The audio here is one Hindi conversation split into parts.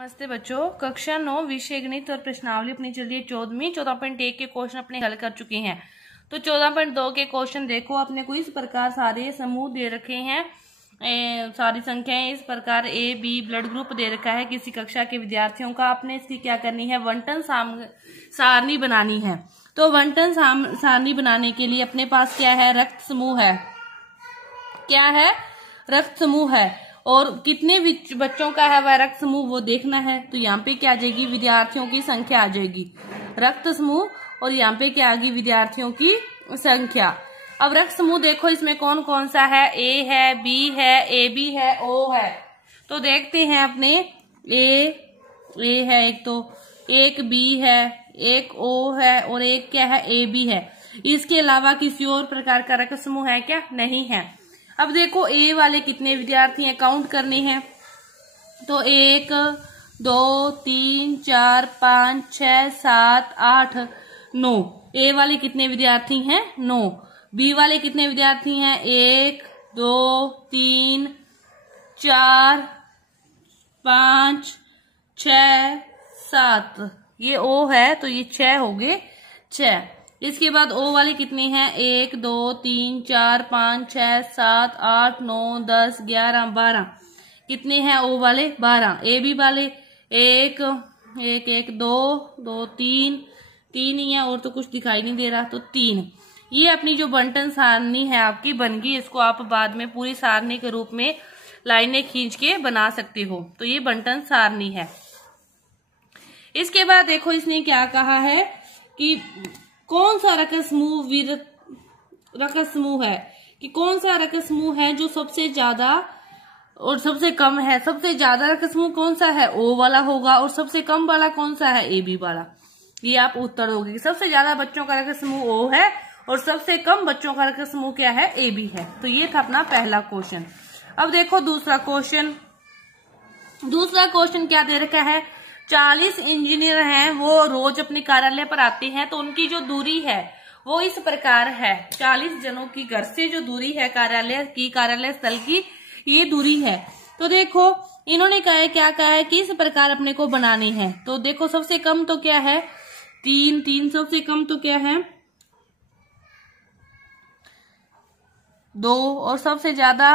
नमस्ते बच्चों, कक्षा 9 विषय गणित और प्रश्नावली अपनी चलिए 14.1 के क्वेश्चन अपने हल कर चुके हैं। तो 14.2 के क्वेश्चन देखो, अपने को इस प्रकार सारे समूह दे रखे हैं, सारी संख्याएं इस प्रकार ए बी ब्लड ग्रुप दे रखा है किसी कक्षा के विद्यार्थियों का। आपने इसकी क्या करनी है, वंटन सारणी बनानी है। तो वंटन सारणी बनाने के लिए अपने पास क्या है, रक्त समूह है। क्या है, रक्त समूह है और कितने बच्चों का है वह रक्त समूह वो देखना है। तो यहाँ पे क्या आ जाएगी, विद्यार्थियों की संख्या आ जाएगी, रक्त समूह, और यहाँ पे क्या आ गई, विद्यार्थियों की संख्या। अब रक्त समूह देखो, इसमें कौन कौन सा है, ए है, बी है, ए बी है, ओ है। तो देखते हैं अपने ए है एक, तो एक बी है, एक ओ है और एक क्या है, ए बी है। इसके अलावा किसी और प्रकार का रक्त समूह है क्या, नहीं है। अब देखो ए वाले कितने विद्यार्थी हैं, काउंट करने हैं। तो 1 2 3 4 5 6 7 8 9। ए वाले कितने विद्यार्थी हैं, 9। बी वाले कितने विद्यार्थी हैं, 1 2 3 4 5 6 7। ये ओ है तो ये 6 हो गए, 6। इसके बाद ओ वाले कितने हैं, 1 2 3 4 5 6 7 8 9 10 11 12। कितने हैं ओ वाले, 12। ए बी वाले 1 1 1 2 2 3 3 ही है और तो कुछ दिखाई नहीं दे रहा, तो 3। ये अपनी जो बंटन सारणी है आपकी बन गई। इसको आप बाद में पूरी सारणी के रूप में लाइनें खींच के बना सकते हो। तो ये बंटन सारणी है। इसके बाद देखो इसने क्या कहा है कि कौन सा रक्त समूह है, कि कौन सा रक्त समूह है जो सबसे ज्यादा और सबसे कम है। सबसे ज्यादा रक्त समूह कौन सा है, ओ वाला होगा, और सबसे कम वाला कौन सा है, ए बी वाला। ये आप उत्तर दोगे कि सबसे ज्यादा बच्चों का रक्त समूह ओ है और सबसे कम बच्चों का रक्त समूह क्या है, ए बी है। तो ये था अपना पहला क्वेश्चन। अब देखो दूसरा क्वेश्चन। दूसरा क्वेश्चन क्या दे रखा है, 40 इंजीनियर हैं, वो रोज अपने कार्यालय पर आते हैं। तो उनकी जो दूरी है वो इस प्रकार है, 40 जनों की घर से जो दूरी है कार्यालय स्थल की, ये दूरी है। तो देखो इन्होंने कहा है, क्या कहा है कि इस प्रकार अपने को बनानी है। तो देखो सबसे कम तो क्या है, 3 सबसे कम तो क्या है, 2, और सबसे ज्यादा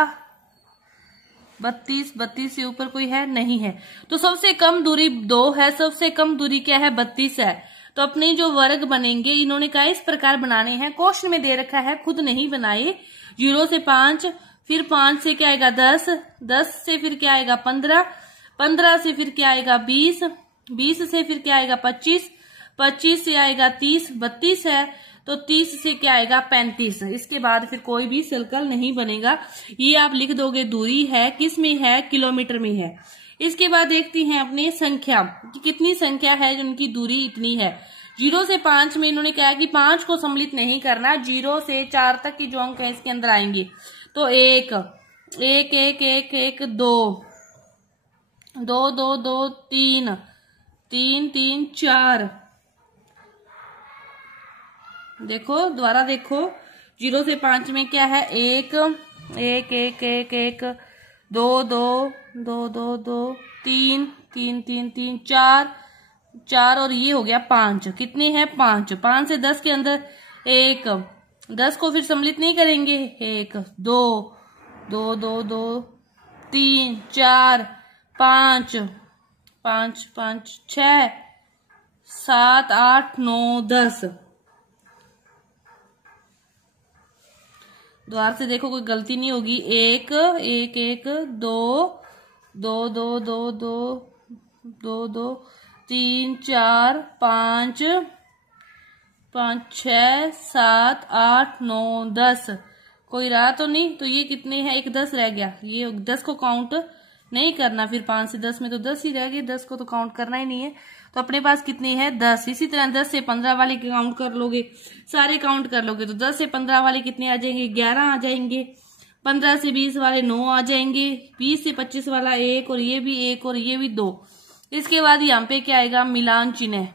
32 से ऊपर कोई है, नहीं है। तो सबसे कम दूरी 2 है, सबसे कम दूरी क्या है, 32 है। तो अपने जो वर्ग बनेंगे इन्होंने कहा इस प्रकार बनाने हैं। क्वेश्चन में दे रखा है, खुद नहीं बनाए। 0 से 5, फिर 5 से क्या आएगा 10, 10 से फिर क्या आएगा 15, 15 से फिर क्या आएगा 20, 20 से फिर क्या आएगा 25, 25 से आएगा 30, 32 है तो 30 से क्या आएगा 35। इसके बाद फिर कोई भी सर्कल नहीं बनेगा। ये आप लिख दोगे, दूरी है किस में है, किलोमीटर में है। इसके बाद देखते हैं अपनी संख्या कि कितनी संख्या है जिनकी दूरी इतनी है। 0 से 5 में इन्होंने कहा कि 5 को सम्मिलित नहीं करना, 0 से 4 तक की जो अंक है इसके अंदर आएंगे। तो 1 1 1 1 1 2 2 2 2 3 3 3 4। देखो दोबारा देखो, 0 से 5 में क्या है, 1 1 1 1 1 2 2 2 2 2 3 3 3 3 4 4 और ये हो गया 5। कितने हैं, 5। 5 से 10 के अंदर 1, 10 को फिर सम्मिलित नहीं करेंगे, 1 2 2 2 2 3 4 5 5 5 6 7 8 9 10। द्वार से देखो कोई गलती नहीं होगी, 1 1 1 2 2 2 2 2 2 2 3 4 5 5 6 7 8 9 10। कोई रहा तो नहीं, तो ये कितने हैं, एक 10 रह गया। ये 10 को काउंट नहीं करना, फिर 5 से 10 में तो 10 ही रह गए, 10 को तो काउंट करना ही नहीं है। तो अपने पास कितने हैं, 10। इसी तरह 10 से 15 वाले काउंट कर लोगे, सारे काउंट कर लोगे तो 10 से 15 वाले कितने आ जाएंगे, 11 आ जाएंगे। 15 से 20 वाले 9 आ जाएंगे। 20 से 25 वाला 1 और ये भी 1 और ये भी 2। इसके बाद यहाँ पे क्या आएगा, मिलान चिन्ह।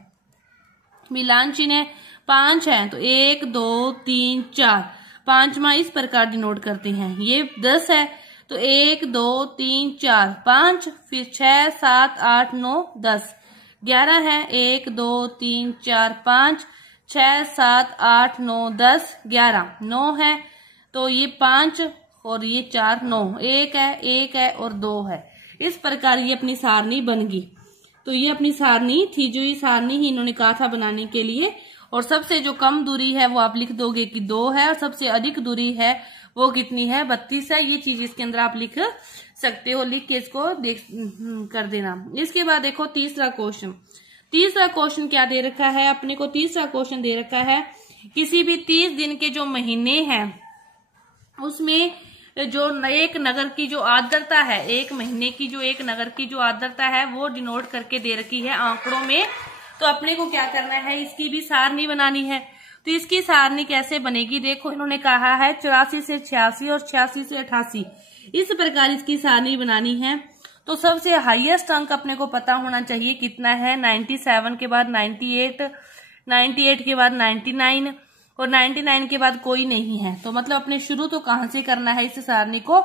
मिलान चिन्ह 5 है तो 1 2 3 4, 5वां इस प्रकार डिनोट करते हैं। ये 10 है तो 1 2 3 4 5, फिर 6 7 8 9 10 11 है। 1 2 3 4 5 6 7 8 9 10 11 9 है। तो ये 5 और ये 4 9, 1 है और 2 है। इस प्रकार ये अपनी सारणी बन गई। तो ये अपनी सारणी थी, जो ये सारणी ही इन्होंने कहा था बनाने के लिए। और सबसे जो कम दूरी है वो आप लिख दोगे कि 2 है, और सबसे अधिक दूरी है वो कितनी है, 32 है। ये चीज इसके अंदर आप लिख सकते हो, लिख के इसको देख कर देना। इसके बाद देखो तीसरा क्वेश्चन। तीसरा क्वेश्चन क्या दे रखा है अपने को? तीसरा क्वेश्चन दे रखा है किसी भी 30 दिन के जो महीने हैं उसमें जो एक नगर की जो आर्द्रता है, एक महीने की जो एक नगर की जो आर्द्रता है वो डिनोट करके दे रखी है आंकड़ों में। तो अपने को क्या करना है, इसकी भी सारणी बनानी है। तो इसकी सारणी कैसे बनेगी? देखो इन्होंने कहा है 84 से 86 और 86 से 88, इस प्रकार इसकी सारणी बनानी है। तो सबसे हाईएस्ट अंक अपने को पता होना चाहिए कितना है। 97 के बाद 98, 98 के बाद 99 और 99 के बाद कोई नहीं है। तो मतलब अपने शुरू तो कहां से करना है इस सारणी को?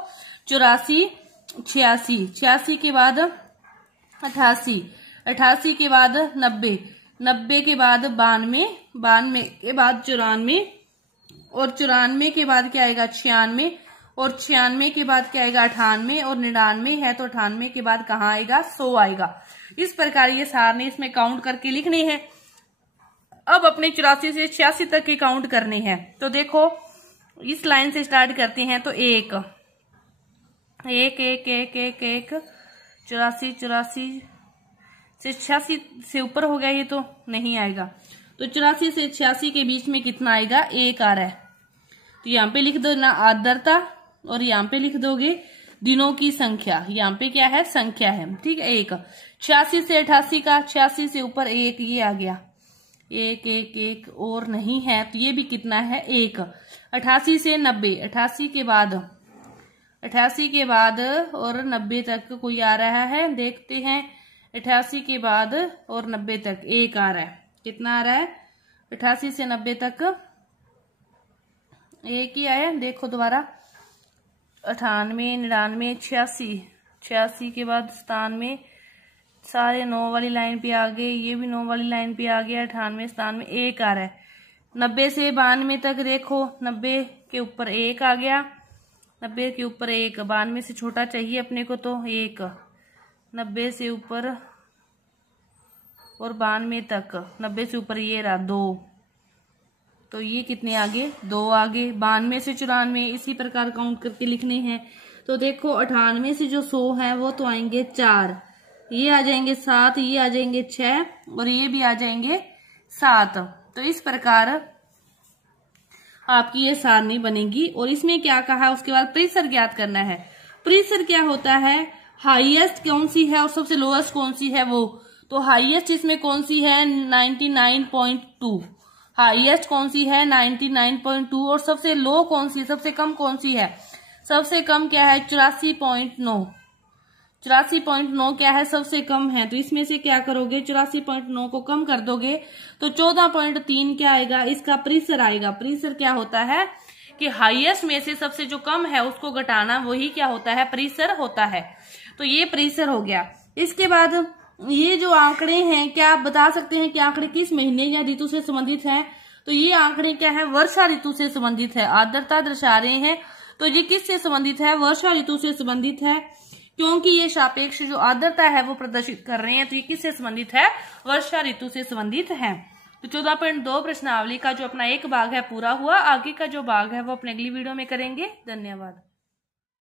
84 86, 86 के बाद 88, 88 के बाद 90, 90 के बाद 92, 92 के बाद 94 और 94 के बाद क्या आएगा 96 और 96 के बाद क्या आएगा 98 और 99 है तो 98 के बाद कहाँ आएगा 100 आएगा। इस प्रकार ये सारणी इसमें काउंट करके लिखनी है। अब अपने 84 से 86 तक के काउंट करने हैं। तो देखो इस लाइन से स्टार्ट करते हैं। तो 1 1 1 1 1 1 84 84 से 86 से ऊपर हो गया, ये तो नहीं आएगा। तो 84 से 86 के बीच में कितना आएगा 1 आ रहा है। तो यहाँ पे लिख दो ना आर्द्रता और यहाँ पे लिख दोगे दिनों की संख्या। यहाँ पे क्या है संख्या है, ठीक है। 1 86 से 88 का 86 से ऊपर 1 ये आ गया 1 1 1 और नहीं है तो ये भी कितना है 1। 88 से 90, 88 के बाद 88 के बाद और 90 तक कोई आ रहा है, देखते हैं। 88 के बाद और 90 तक 1 आ रहा है। कितना आ रहा है 88 से 90 तक 1 ही आया। देखो दोबारा 98 99 86, 86 के बाद 97, सारे 9 वाली लाइन पे आ गए, ये भी 9 वाली लाइन पे आ गया। 98 97 1 आ रहा है। 90 से 92 तक देखो 90 के ऊपर 1 आ गया, 90 के ऊपर 1, 92 से छोटा चाहिए अपने को तो 1, 90 से ऊपर और 92 तक 90 से ऊपर ये रहा 2, तो ये कितने आगे 2 आगे। 92 से 94 इसी प्रकार काउंट करके लिखने हैं। तो देखो 98 से जो 100 है वो तो आएंगे 4, ये आ जाएंगे 7, ये आ जाएंगे 6 और ये भी आ जाएंगे 7। तो इस प्रकार आपकी ये सारणी बनेगी। और इसमें क्या कहा उसके बाद परिसर ज्ञात करना है। परिसर क्या होता है, हाईएस्ट कौन सी है और सबसे लोएस्ट कौन सी है वो। तो हाईएस्ट इसमें कौन सी है 99.2, हाईएस्ट कौन सी है 99.2 और सबसे लो कौन सी, सबसे कम कौन सी है, सबसे कम क्या है 84.9, 84.9 क्या है सबसे कम है। तो इसमें से क्या करोगे 84.9 को कम कर दोगे तो 14.3 क्या आएगा, इसका परिसर आएगा। परिसर क्या होता है कि हाईएस्ट में से सबसे जो कम है उसको घटाना, वही क्या होता है परिसर होता है। तो ये परिसर हो गया। इसके बाद ये जो आंकड़े हैं क्या आप बता सकते हैं कि आंकड़े किस महीने या ऋतु से संबंधित हैं। तो ये आंकड़े क्या है वर्षा ऋतु से संबंधित है। आर्द्रता दर्शा रहे हैं तो ये किससे संबंधित है, वर्षा ऋतु से संबंधित है, क्योंकि ये सापेक्ष जो आर्द्रता है वो प्रदर्शित कर रहे हैं। तो ये किससे संबंधित है, वर्षा ऋतु से संबंधित है। तो 14.2 प्रश्नावली का जो अपना एक भाग है पूरा हुआ। आगे का जो भाग है वो अपने अगली वीडियो में करेंगे। धन्यवाद।